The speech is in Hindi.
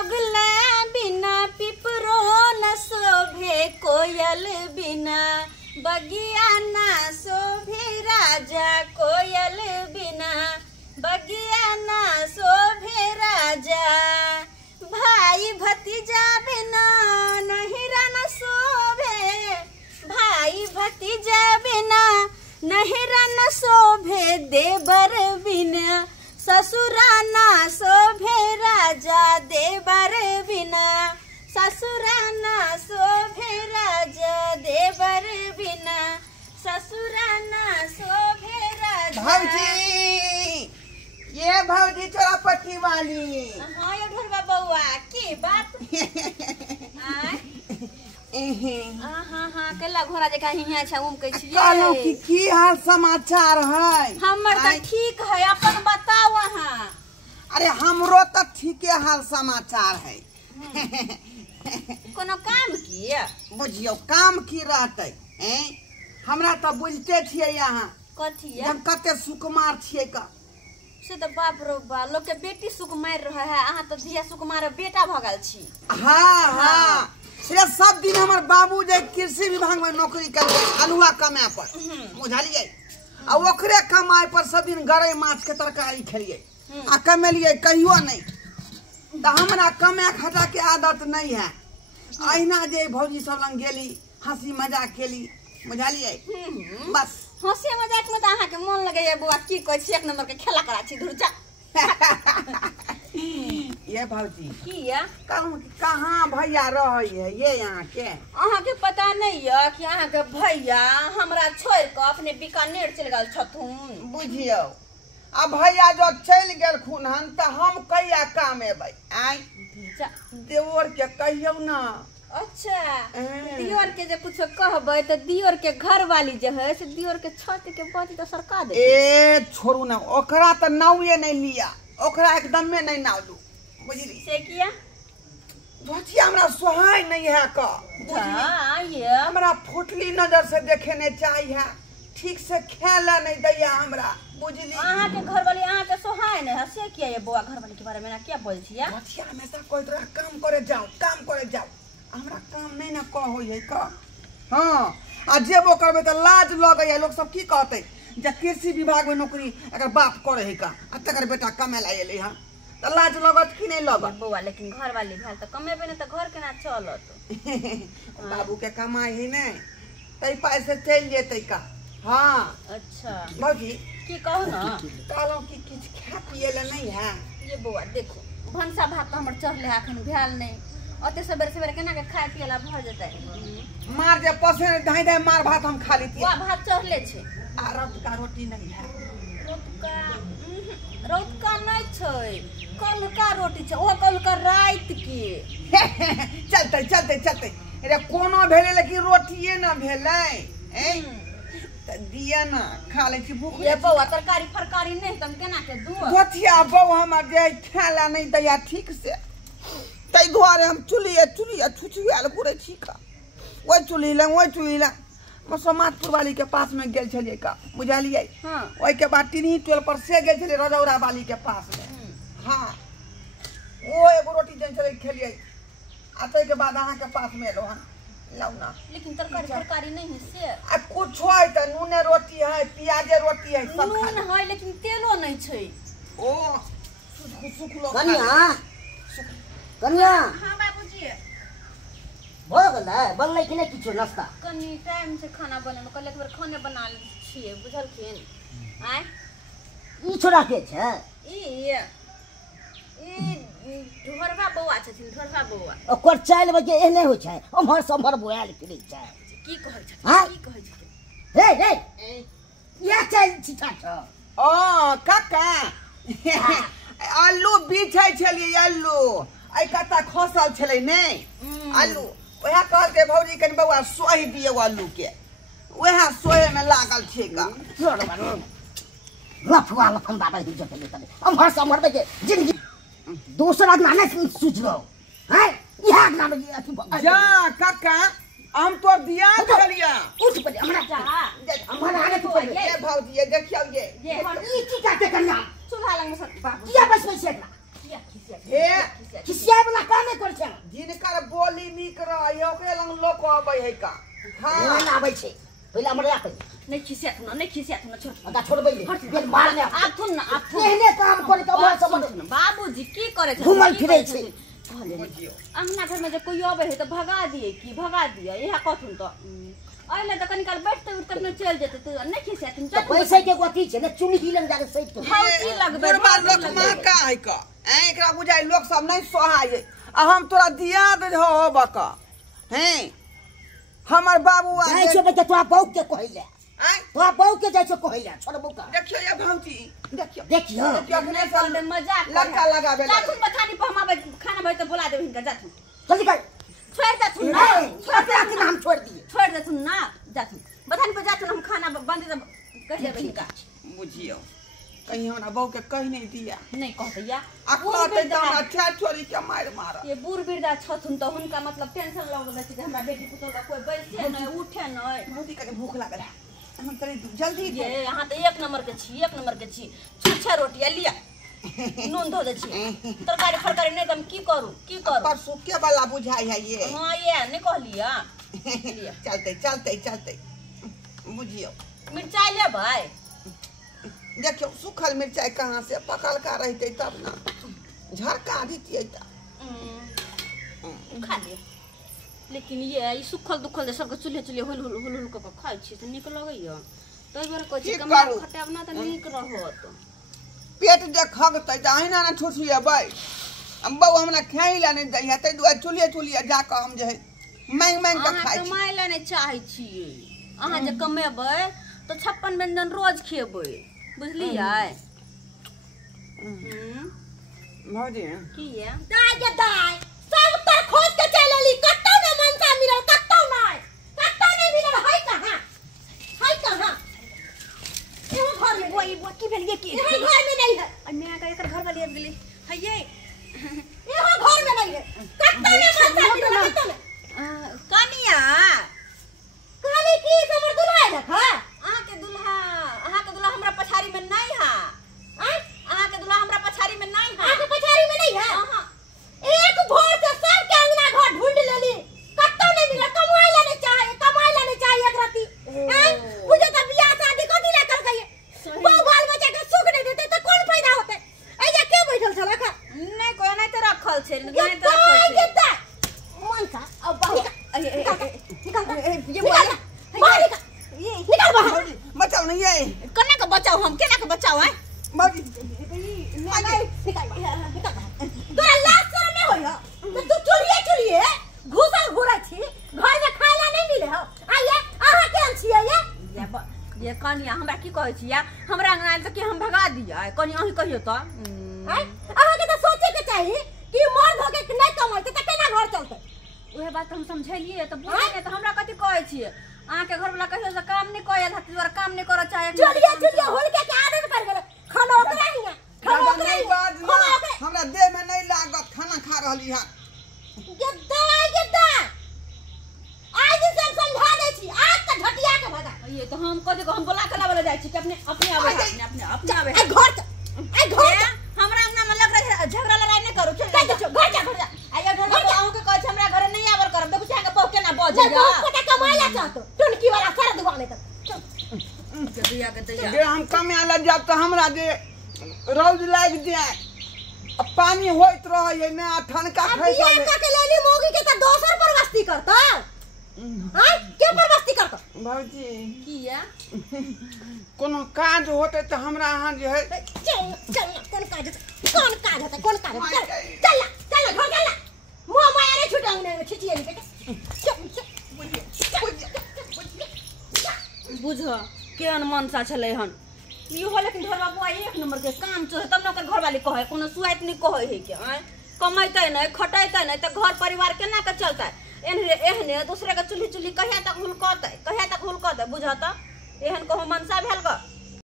बगुला बिना पिपरो न शोभे कोयल बिना बगिया ना शोभे राजा कोयल बिना बगिया ना शोभे राजा भाई भतीजा बिना नहिरा न शोभे भाई भतीजा बिना नहिरा न शोभे देवर बिना ससुरा ना शोभे राजा देवर बिना ससुरा ना शोभे राजा देवर बिना ससुरा ना शोभे राजा। भौजी ये भौजी चौरापट्टी वाली। हाँ ये ढोलबा बउआ की बात हाँ केला घोड़ा जका हिया छ उम कह छियै कहलो की हाल समाचार है? हमर त ठीक है अपन बताओ हां। अरे हमरो त ठीके हाल समाचार है। कोनो काम की बुझियो काम की रहते हैं हमरा त बुझते छियै यहाँ कथी है हम कते सुकुमार छियै का से त बाप रो बा लोग के बेटी सुकुमार रहे है अहाँ त धिया सुकुमार बेटा भगल छी। हाँ हाँ से सब दिन हमर बाबू जे कृषि विभाग में नौकरी कर अलुआ कमाए पर बुझलिए आ ओकरे कमाए पर सब दिन गरई माछ के तरकारी खेलिए आ कमेलिए कहियो नहीं त हमरा कमाए खटा के आदत नहीं है। अहिना जे भौजी सब लंग गेली हंसी मजाक केली बुझलिए बस हंसी मजाक में त अहाँ के मन लगैया बुआ की कहै छी एक नंबर के खेला करा छी धुर जा। ये भौजी की या कहूं कि कहां भैया रहै है ये यहाँ के अहाँ के पता नहीं है कि अहाँ के भैया हमरा छोड़ के अपने बीकानेर चल गेल छथुन। बुझियो अब भैया जो चल गेल खून हन त हम कहिया काम एबै आई देवर के कहियो ना। अच्छा दियोर के जे कुछ कहबै त दियोर के घर वाली जे है से दियोर के छत के बाती त सरका दे। ए छोड़ू ना ओकरा त नाउए नहीं लिया ओकरा एकदम में नहीं नालू बुझली से किया भौजी हमरा सोहाय नहीं है का हां ये हमरा फुटली नजर से देखे नहीं चाहिए ठीक से खेला नहीं दैया हमरा बुझली। अहाँ के घर वाली अहाँ के सोहाय नहीं है से किया ये बुआ घर वाली के बारे में ना क्या बोल छी या भौजी हमेशा कहत रहा काम करे जाओ हमरा काम नहीं ना कहो है का। हां आ जेबो करबे त लाज लगै लोग सब की कहते जे कृषि विभाग में नौकरी अगर बाप करे है का आ तकर बेटा कमे ला एले हां त लाज लगत कि नहीं लगत बुआ लेकिन घर वाली भेल त कमेबे न त घर केना चलत। बाबू के कमाई है नहीं तई पैसे चल जेतै का। हां अच्छा भौजी की कहू ना कहलो कि किछ खा पिए ले नहीं है ये बुआ देखो भंसा भात हमर चढ़ले अखन भेल नहीं अते सवेरे सवेरे केना के खाय पियला भ जतै मार जे पसे ढाई मार भात हम खा लेती बुआ भात चढ़ले छे आ रत का रोटी नहीं है रोटका नहीं छै कल का रोटी छै ओ कल का रात के चलते रे कोनो भेले लेकिन रोटिए ना भेलै ए त दिया ना खा ले छी भूख ये बउआ तरकारी फरकारी नहीं तम केना के दू गोथिया बउ हमर जे खाला नहीं दैया ठीक से तै दुआरे हम चुलिया छुछुआल करे छी का ओइ चुली ला समाजपुर वाली के पास में गेल छलिए का बुझलिए। हां ओइ के बाद टिनी टोल पर से गेल छलिए रजौरा वाली के पास में। हां ओ एगो रोटी जन चले खेलिए आ तै के बाद अहाँ के पास में एलो हन लाउ ना लेकिन तरकारी नहीं है से आ कुछ है त नूने रोटी है प्याजे रोटी है सब नून है लेकिन तेलो नहीं छै ओ सुखलो कन्या हां बाबूजी हो गेलै बनलै कि नहीं किछो नाश्ता कनी टाइम से खाना बनल कल एक बार खाने बना छिए बुझलखिन आय ई छोरा के छै ई ढोरवा बउआ छथिन ढोरवा बउआ ओकर 4 बजे एहने होइ छै हमर समहर बोयाल फिरै छै की कहै छै हां की कहै छै रे या चल छिटा छ ओ काका आलू बीछै छलिए आलू आई कता खसल छलै नहीं आलू ओहा कहल के भौजी कन बउआ सोहि दिए आलू के ओहा सोहे में लागल छै का लफवा लफन बाबा ही जतले तले हमर समहर के जिंदगी दूसरा ना नहीं सोचलो हैं इहा ना अथी जा काका हम तो दिया चलिया उठ पड़े हमरा जा हमरा आगे तो पड़े ये भौजी ये देखियो ये ई की करते कन्या चूल्हा लंग में बाबू किया बस में सेकला किया खिसिया हे किसिया वाला का कहबै है का हां ना आबै छै पहिले हमरा पे नहीं खिसियात ना छोड़ अगा छोड़बै ले बेल मार ले आप थुन ना आप थुन एहने काम करे त हमर समझ बाबूजी की करे छै घुमल फिरै छै अंगना घर में जे कोई आवे है तो भगा दिए यह कथुन तो आइले त कनिकाल बैठते उठ के चल जेते तू नहीं खिसियात तो पैसे के गोती छै ने चुनही लग जाके सहित तो की लगबे बुढ़बा लोक मां का है का एकरा बुझाई लोग सब नहीं सोहाय आ हम तोरा दिया दे होब का हैं हमर बाबू आ जाय छै के तोरा बहु के कहैले हैं तोरा बहु के जाय छै कहैले छोड़बो का देखियो ये भौजी देखियो देखियो अपने साल मजाक लड़का लगाबे जाथुन बथानी पर हम खाना भाई तो बुला देब हिनका जाथुन जल्दी कर छोड़ देथुन ना छोड़ दे कि हम छोड़ दिए छोड़ देथुन ना जाथुन बथानी पर जाथुन हम खाना बंद दे कह देब हिनका बुझियो कहीं हमरा बहू के कह नहीं दिया नहीं कहतैया आ कहते त हमरा ठा छोरी के मार मार ये बूढ़ बिरदा छथुन तो हुनका मतलब टेंशन लगल छै कि हमरा बेटी पुतोह का कोई बैसे नहीं उठे नहीं भौजी के भूख लागल है हम तनी जल्दी ये यहाँ तो एक नंबर के छी छुच्छा रोटिया लिया नून धो दे छी तरकारी फरकारी नहीं हम की करू परसों के वाला बुझाई है ये हां ये नहीं कहलिया लिया चलते बुझियो मिर्चाई ले भाई देखियो सूखल मिर्चाई कहाँ से पकल का रहते तब ना झरका दीतिए त खा लिया लेकिन ये सुखल दुखल सबके चूल्हे हुल क खाइ छी त नीक लगैया तो बार कोइ छी कमा खटाब ना त नीक रहत पेट जे खगतै त अहिना ना ठुठिएबै बौ हमरा खाइ ला नहीं दै है तै दुआ चुलिए जा क हम जे मांग के खाइ छी कमाइ ला नहीं चाहै छी अहाँ जे कमेबै तो 56 व्यंजन रोज खेबै बुझलियै भौजी की है दाई सब तर खोज के चलली कत्तो ने मनसा मिलल कत्तो नहीं मिलल है कहां एहो घर में वही की भेल ये की एहो घर में नहीं है अन्य का एकर घर वाली आबि गेली है ये एहो घर में नहीं है कत्तो ने मनसा मिलल कत्तो ने कनिया कहली की हमर दुल्हा देखा अहाँ के दुल्हा हमरा पछारी में नहीं है अहाँ के दुल्हा हमरा पछारी में नहीं है अहाँ के पछारी में नहीं है हां एक भोर से सब के अंगना घर ढूंढ लेली कत्तो नहीं मिलल कमाई ला नहीं चाहिए एक राती हैं मुझे तो बियाह शादी कथी ला कर गई बहु बाल बच्चा के सुख नहीं देते तो कौन फायदा होते ए जे के बैठल छला का नहीं कोई नहीं तो रखल छे नहीं तो रखल छे मनसा अब बाहर निकल ये बाहर निकल बाहर बचाओ नहीं है कन्ना के बचाओ हम केना के बचाओ है भौजी निकल तोरा लाज शरम नहीं होय हो तू चुलिए घुसल घुरै छी घर में खाना नहीं मिले हो आइए आहा केन छियै ये कनिया हमरा की कहै छी या हमरा अंगना से कि हम भगा दिया कनी अही कहियो त आहा के त सोचे के चाही कि मर्द होके नहीं कमाइते त केना घर चलते ओहे बात हम समझलिए त बुझलिए त हमरा कथि कहै छी अहाँ के घर वाला कहियो से काम नहीं करै धरती द्वारा काम नहीं करऽ चाहे चलिए होल के आदत कर गेल खाना ओकरा ही है खाना ओकरा ही हमरा देह में नहीं लागत खाना खा रहली है गद्दा आज सब समझा दे छी आज त घटिया के भगा ये तो हम कथि को हम बोला के लावे जाय छी कि अपने आवे अपने आवे ए घर हमरा अंगना में लग रहा है झगड़ा लड़ाई नहीं करू चल घर जा आइए घर में आऊ के कहै हमरा घरे नहीं आवर करब देखु छाके बहु केना बजे जा पता कमाइला चाहतो टुनकी वाला सर दुकान तक के दिया जे हम कमाला जाब त हमरा जे रौद लाग जाए अब पानी होइत रहे ना ठनका खाइ ये का के लेली मोगी के त दोसर पर बस्ती करता हां के पर बस्ती करता भौजी की है कोनो काज होते त हमरा अहाँ जे है चल कौन काज है चल घर चल मुंह माया नहीं छुटाऊंगे छिचिए बुझ केहन मनसा छले हन इहो लेकिन घर बाबू एक नंबर के काम चोहे तब न ओकर घर वाली कहे कोनो सुआइत नहीं कहे है के कमैते नहीं खटैते नहीं त घर परिवार केना के चलते एहने दूसरे के चुल्ही कहिया तक हुलकते बुझत एहन को मनसा भेल ग